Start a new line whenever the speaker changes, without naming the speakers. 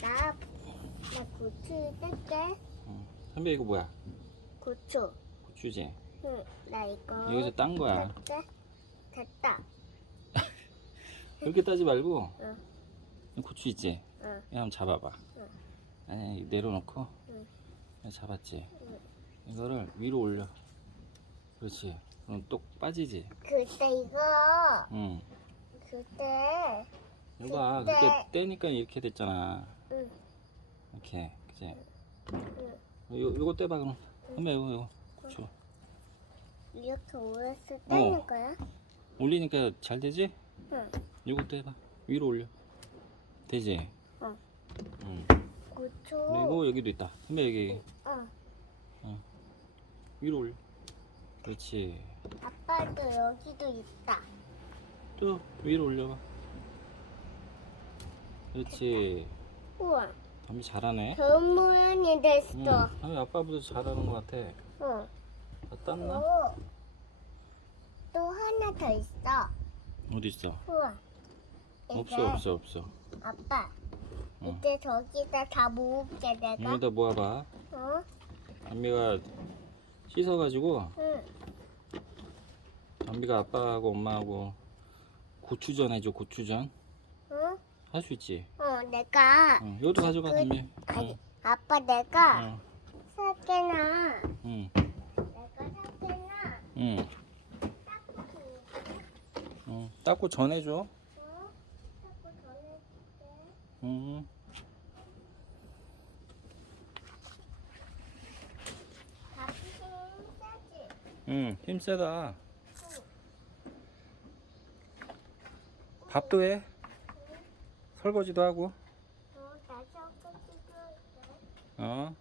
나, 나 고추 뗄게.
응. 선배 이거 뭐야?
고추.
고추지?
응, 나 이거.
여기서 딴 거야.
뗄게. 됐다.
그렇게 따지 말고
응.
이 고추 있지?
응.
이거 한번 잡아봐.
응.
아니 내려놓고
응.
그냥 잡았지?
응.
이거를 위로 올려. 그렇지. 그럼 똑 빠지지?
그때 이거.
응.
그때.
이거
네.
그렇게 떼니까 이렇게 됐잖아.
응.
이렇게 그지?
응.
요 요거 떼봐 그럼. 선배 이거 이거 줘.
이렇게 올렸을 때
어.
거야?
올리니까 잘 되지?
응.
요거 떼봐. 위로 올려. 되지?
어.
응.
고추.
그리고 여기도 있다. 선배 여기
어.
위로 올려. 그렇지.
아빠도 여기도 있다.
또 위로 올려봐. 그렇지.
우와.
담비 잘하네.
별 모양이 됐어.
응. 담비 아빠보다 잘하는 것 같아.
응.
다 땄나?
오. 또 하나 더 있어.
어디 있어?
우와. 이제
없어 없어 없어.
아빠.
응.
이제 저기다 다 모을게 내가.
여기다 모아봐.
어?
담비가 씻어가지고
응.
담비가 아빠하고 엄마하고 고추전 해줘 고추전.
응?
할 수 있지?
어, 내가.
응. 이것도 가져가
그-
담비.
아니,
응.
아빠 내가
응.
살게나.
응.
내가 살게나.
응.
닦고.
응. 닦고 전해줘.
어? 닦고 전해줄게.
응.
힘
세다. 밥도 해. 설거지도 하고. 어, 나 설거지도 해. 어.